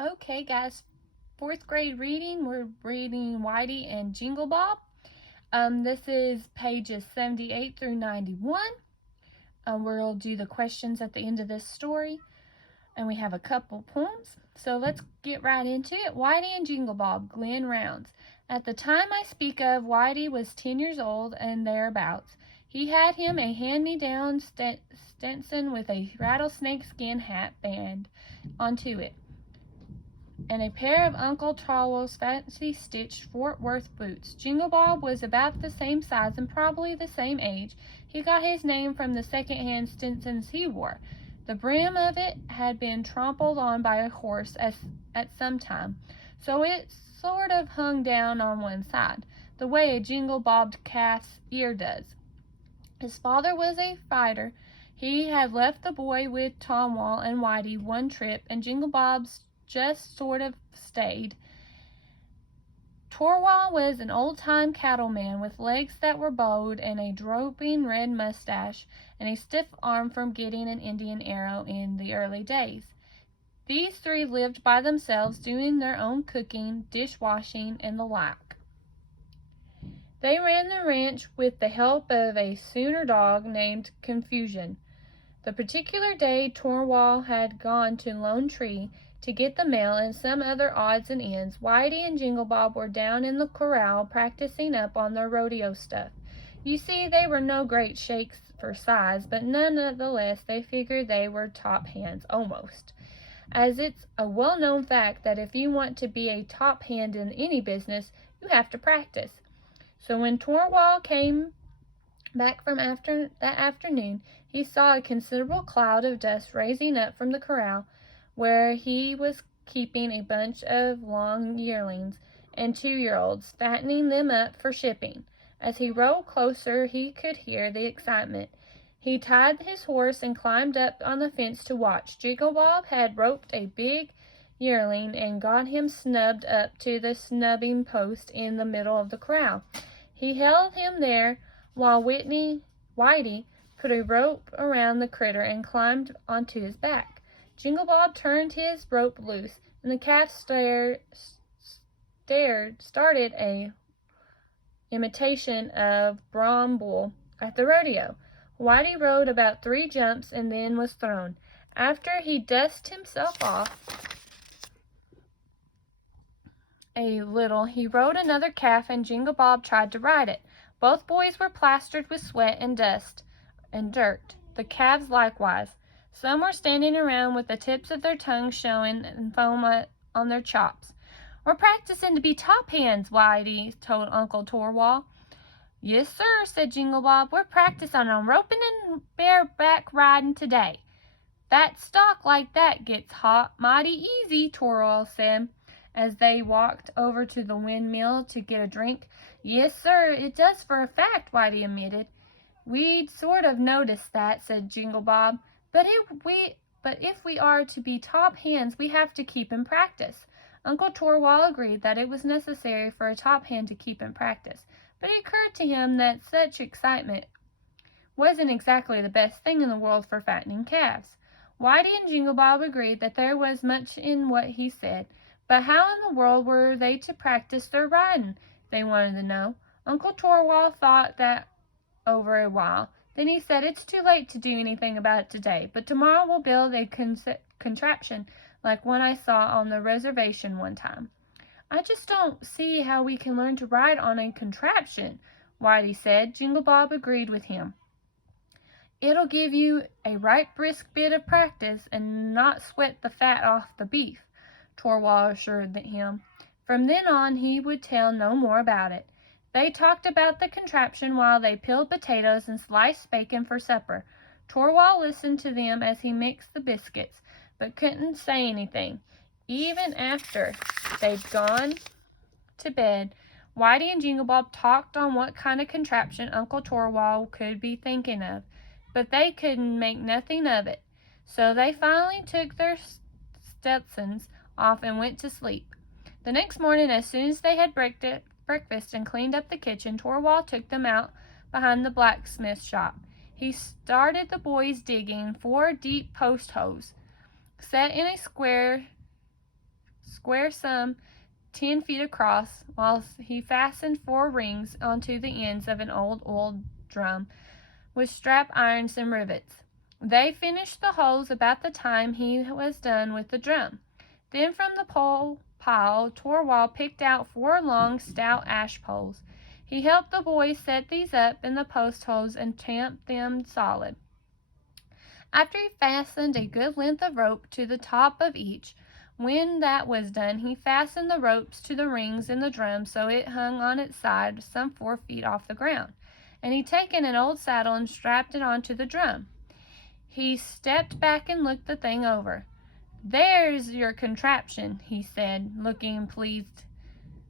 Okay, guys, fourth grade reading. We're reading Whitey and Jingle Bob. This is pages 78 through 91. We'll do the questions at the end of this story, and we have a couple poems. So let's get right into it. Whitey and Jingle Bob, Glen Rounds. At the time I speak of, Whitey was 10 years old and thereabouts. He had him a hand-me-down Stetson with a rattlesnake skin hat band onto it, and a pair of Uncle Tolwell's fancy-stitched Fort Worth boots. Jingle Bob was about the same size and probably the same age. He got his name from the second-hand Stetsons he wore. The brim of it had been trampled on by a horse at some time, so it sort of hung down on one side, the way a Jingle Bobbed calf's ear does. His father was a fighter. He had left the boy with Tomwell and Whitey one trip, and Jingle Bob's just sort of stayed. Torwell was an old-time cattleman with legs that were bowed and a drooping red mustache and a stiff arm from getting an Indian arrow in the early days. These three lived by themselves, doing their own cooking, dishwashing, and the like. They ran the ranch with the help of a Sooner dog named Confusion. The particular day Torwell had gone to Lone Tree to get the mail and some other odds and ends, Whitey and Jingle Bob were down in the corral practicing up on their rodeo stuff. You see, they were no great shakes for size, but nonetheless they figured they were top hands, almost, as it's a well-known fact that if you want to be a top hand in any business, you have to practice. So when Torwell came back from that afternoon, he saw a considerable cloud of dust raising up from the corral where he was keeping a bunch of long yearlings and 2-year-olds, fattening them up for shipping. As he rode closer, he could hear the excitement. He tied his horse and climbed up on the fence to watch. Jingle Bob had roped a big yearling and got him snubbed up to the snubbing post in the middle of the corral. He held him there while Whitey put a rope around the critter and climbed onto his back. Jingle Bob turned his rope loose, and the calf started a imitation of Brom Bull at the rodeo. Whitey rode about 3 jumps and then was thrown. After he dusted himself off a little, he rode another calf, and Jingle Bob tried to ride it. Both boys were plastered with sweat and dust and dirt, the calves likewise. Some were standing around with the tips of their tongues showing and foam on their chops. "We're practicing to be top hands," Whitey told Uncle Torwell. "Yes, sir," said Jingle Bob. "We're practicing on roping and bareback riding today." "That stock like that gets hot mighty easy," Torwell said, as they walked over to the windmill to get a drink. "Yes, sir, it does for a fact," Whitey admitted. "We'd sort of noticed that," said Jingle Bob. But if we are to be top hands, we have to keep in practice." Uncle Torwell agreed that it was necessary for a top hand to keep in practice, but it occurred to him that such excitement wasn't exactly the best thing in the world for fattening calves. Whitey and Jingle Bob agreed that there was much in what he said, but how in the world were they to practice their riding, they wanted to know. Uncle Torwell thought that over a while. Then he said, "It's too late to do anything about it today, but tomorrow we'll build a contraption like one I saw on the reservation one time." "I just don't see how we can learn to ride on a contraption," Whitey said. Jingle Bob agreed with him. "It'll give you a right brisk bit of practice and not sweat the fat off the beef," Torwell assured him. From then on he would tell no more about it. They talked about the contraption while they peeled potatoes and sliced bacon for supper. Torwell listened to them as he mixed the biscuits, but couldn't say anything. Even after they'd gone to bed, Whitey and Jingle Bob talked on what kind of contraption Uncle Torwell could be thinking of, but they could make nothing of it. So they finally took their Stetsons off and went to sleep. The next morning, as soon as they had breakfast and cleaned up the kitchen, Torwell took them out behind the blacksmith shop. He started the boys digging 4 deep post holes, set in a square square some 10 feet across, while he fastened 4 rings onto the ends of an old oil drum with strap irons and rivets. They finished the holes about the time he was done with the drum. Then from the pole pile, Torwald picked out 4 long, stout ash poles. He helped the boys set these up in the post holes and tamped them solid. After he fastened a good length of rope to the top of each, when that was done, he fastened the ropes to the rings in the drum so it hung on its side some 4 feet off the ground, and he taken an old saddle and strapped it onto the drum. He stepped back and looked the thing over. "There's your contraption," he said, looking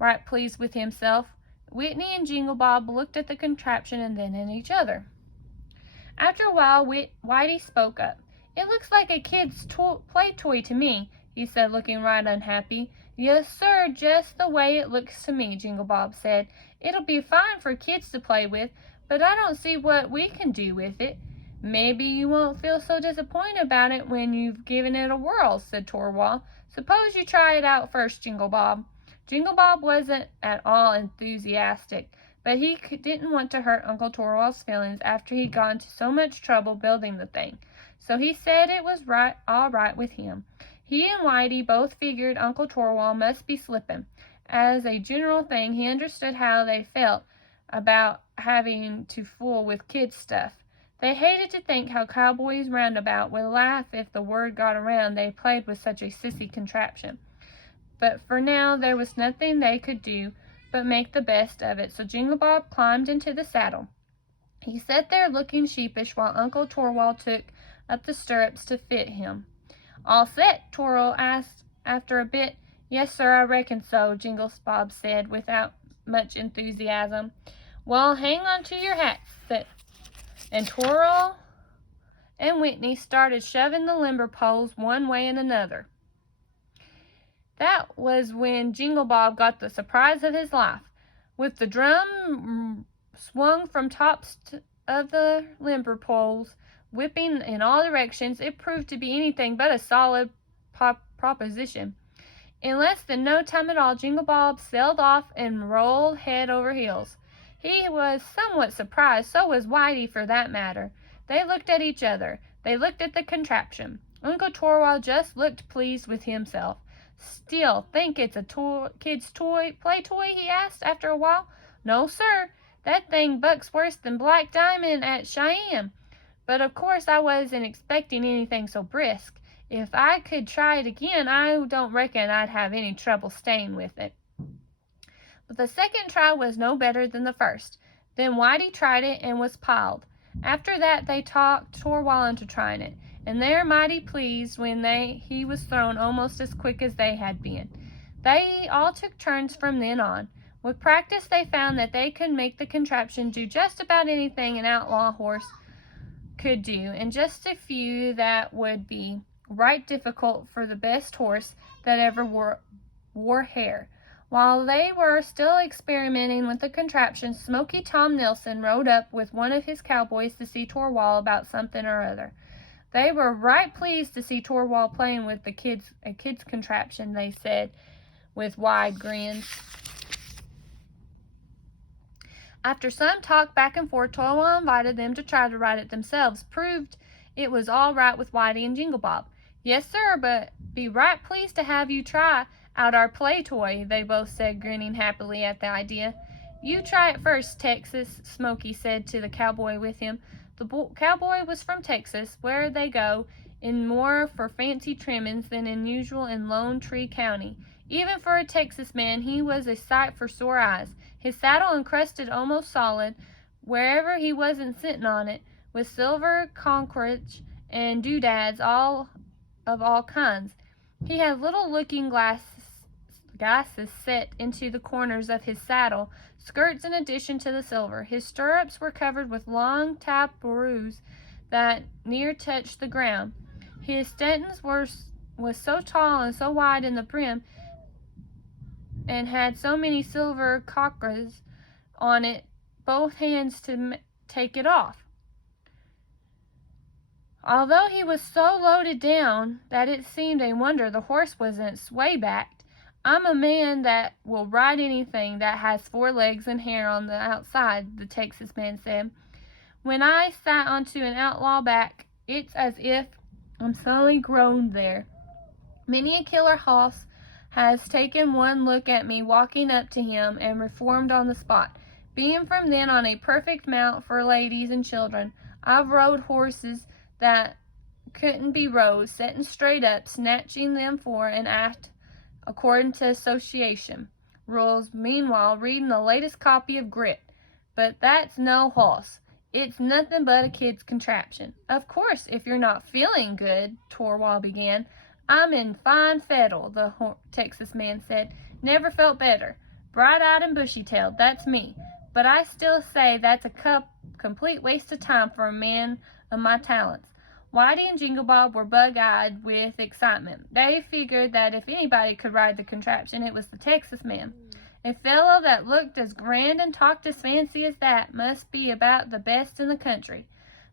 right pleased with himself. Whitney and Jingle Bob looked at the contraption and then at each other. After a while, Whitey spoke up. "It looks like a kid's play toy to me," he said, looking right unhappy. "Yes, sir, just the way it looks to me," Jingle Bob said. "It'll be fine for kids to play with, but I don't see what we can do with it." "Maybe you won't feel so disappointed about it when you've given it a whirl," said Torwald. "Suppose you try it out first, Jingle Bob." Jingle Bob wasn't at all enthusiastic, but he didn't want to hurt Uncle Torwald's feelings after he'd gone to so much trouble building the thing, so he said it was all right with him. He and Whitey both figured Uncle Torwald must be slipping. As a general thing, he understood how they felt about having to fool with kids' stuff. They hated to think how cowboys roundabout would laugh if the word got around they played with such a sissy contraption. But for now there was nothing they could do but make the best of it, so Jingle Bob climbed into the saddle. He sat there looking sheepish while Uncle Torwald took up the stirrups to fit him. "All set?" Torwald asked after a bit. "Yes, sir, I reckon so," Jingle Bob said without much enthusiasm. "Well, hang on to your hats," and Torwald and Whitney started shoving the limber poles one way and another. That was when Jingle Bob got the surprise of his life. With the drum swung from tops of the limber poles, whipping in all directions, it proved to be anything but a solid proposition. In less than no time at all, Jingle Bob sailed off and rolled head over heels. He was somewhat surprised, so was Whitey for that matter. They looked at each other. They looked at the contraption. Uncle Torwald just looked pleased with himself. "Still think it's a kid's play toy?" he asked after a while. "No, sir. That thing bucks worse than Black Diamond at Cheyenne. But of course I wasn't expecting anything so brisk. If I could try it again, I don't reckon I'd have any trouble staying with it." But the second try was no better than the first. Then Whitey tried it and was piled. After that they talked Torwald into trying it, and they were mighty pleased when he was thrown almost as quick as they had been. They all took turns from then on. With practice they found that they could make the contraption do just about anything an outlaw horse could do, and just a few that would be right difficult for the best horse that ever wore hair. While they were still experimenting with the contraption, Smoky Tom Nelson rode up with one of his cowboys to see Torwald about something or other. They were right pleased to see Torwald playing with a kid's contraption, they said, with wide grins. After some talk back and forth, Torwald invited them to try to ride it themselves, proved it was all right with Whitey and Jingle Bob. "Yes, sir, but be right pleased to have you try out our play toy," they both said, grinning happily at the idea. "You try it first, Texas," Smoky said to the cowboy with him. The cowboy was from Texas, where they go in more for fancy trimmings than in usual in Lone Tree County. Even for a Texas man, he was a sight for sore eyes. His saddle encrusted almost solid, wherever he wasn't sitting on it, with silver conchorage and doodads of all kinds. He had little looking glasses set into the corners of his saddle, skirts in addition to the silver. His stirrups were covered with long taboos that near touched the ground. His Stetons was so tall and so wide in the brim, and had so many silver cockras on it, both hands to take it off. Although he was so loaded down that it seemed a wonder the horse wasn't sway-backed, I'm a man that will ride anything that has 4 legs and hair on the outside, the Texas man said. When I sat onto an outlaw back, it's as if I'm suddenly grown there. Many a killer hoss has taken one look at me walking up to him and reformed on the spot. Being from then on a perfect mount for ladies and children, I've rode horses that couldn't be rode, setting straight up, snatching them for an act according to association rules, meanwhile reading the latest copy of Grit. But that's no hoss. It's nothing but a kid's contraption. Of course, if you're not feeling good, Torwald began. I'm in fine fettle, the Texas man said. Never felt better. Bright-eyed and bushy-tailed, that's me. But I still say that's a complete waste of time for a man of my talents. Whitey and Jingle Bob were bug-eyed with excitement. They figured that if anybody could ride the contraption, it was the Texas man. A fellow that looked as grand and talked as fancy as that must be about the best in the country.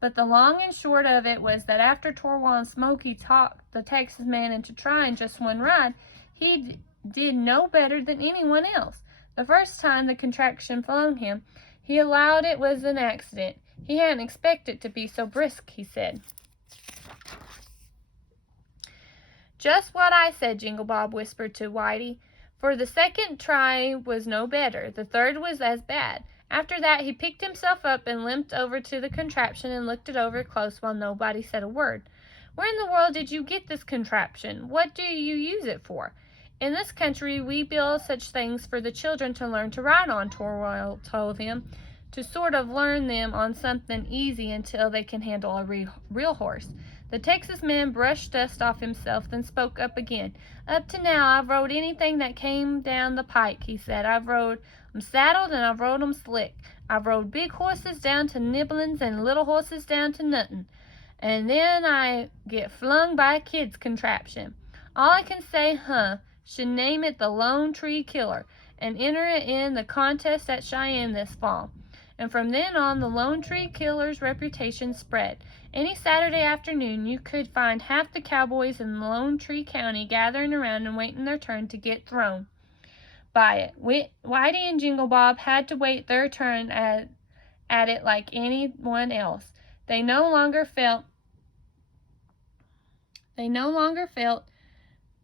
But the long and short of it was that after Torwald and Smoky talked the Texas man into trying just one ride, he did no better than anyone else. The first time the contraption flung him, he allowed it was an accident. He hadn't expected it to be so brisk, he said. Just what I said, Jingle Bob whispered to Whitey. For the second try was no better. The third was as bad. After that, he picked himself up and limped over to the contraption and looked it over close while nobody said a word. Where in the world did you get this contraption? What do you use it for? In this country, we build such things for the children to learn to ride on, Torwald told him, to sort of learn them on something easy until they can handle a real horse. The Texas man brushed dust off himself, then spoke up again. Up to now, I've rode anything that came down the pike, he said. I've rode 'em saddled and I've rode 'em slick. I've rode big horses down to nibblings and little horses down to nuttin'. And then I get flung by a kid's contraption. All I can say, should name it the Lone Tree Killer and enter it in the contest at Cheyenne this fall. And from then on, the Lone Tree Killer's reputation spread. Any Saturday afternoon, you could find half the cowboys in Lone Tree County gathering around and waiting their turn to get thrown by it. Whitey and Jingle Bob had to wait their turn at it like anyone else. They no longer felt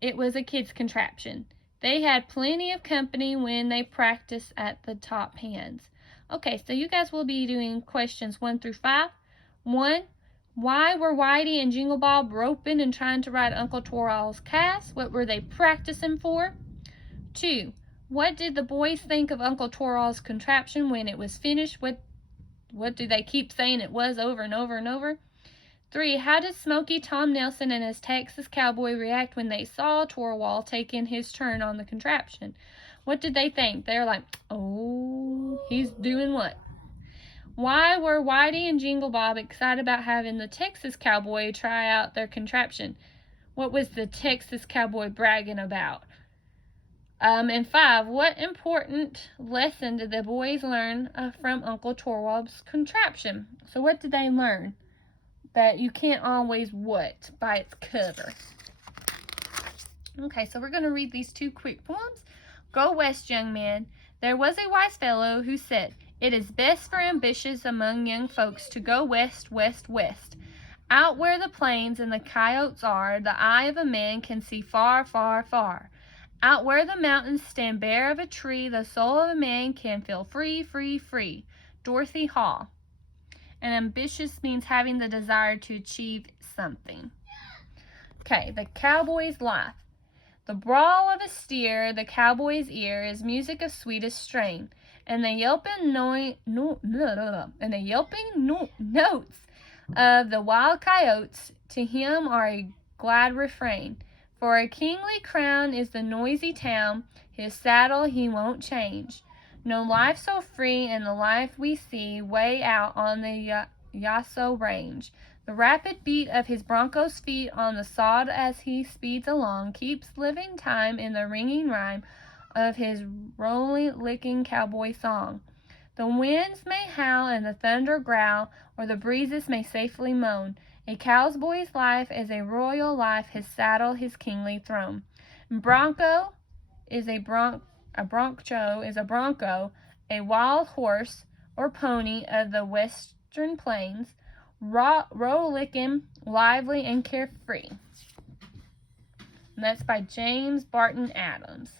it was a kid's contraption. They had plenty of company when they practiced at the top hands. Okay, so you guys will be doing questions 1 through 5. 1. Why were Whitey and Jingle Bob roping and trying to ride Uncle Torwald's calves? What were they practicing for? 2. What did the boys think of Uncle Torwald's contraption when it was finished? What do they keep saying it was over and over and over? 3. How did Smoky Tom Nelson and his Texas cowboy react when they saw Torwald taking his turn on the contraption? What did they think? They're like, oh, he's doing what? Why were Whitey and Jingle Bob excited about having the Texas cowboy try out their contraption? What was the Texas cowboy bragging about? And 5, what important lesson did the boys learn from Uncle Torwald's contraption? So what did they learn? That you can't always what by its cover. Okay, so we're going to read these 2 quick poems. Go west, young man. There was a wise fellow who said, it is best for ambitious among young folks to go west, west, west. Out where the plains and the coyotes are, the eye of a man can see far, far, far. Out where the mountains stand bare of a tree, the soul of a man can feel free, free, free. Dorothy Hall. And ambitious means having the desire to achieve something. Okay, the cowboy's life. The brawl of a steer, the cowboy's ear, is music of sweetest strain, and the yelping notes of the wild coyotes to him are a glad refrain. For a kingly crown is the noisy town, his saddle he won't change. No life so free in the life we see way out on the Yaso Range. The rapid beat of his bronco's feet on the sod as he speeds along keeps living time in the ringing rhyme of his rolling, licking cowboy song. The winds may howl and the thunder growl, or the breezes may safely moan. A cowboy's life is a royal life, his saddle his kingly throne. Bronco is a bronco, a wild horse or pony of the western plains, rollicking, lively, and carefree. And that's by James Barton Adams.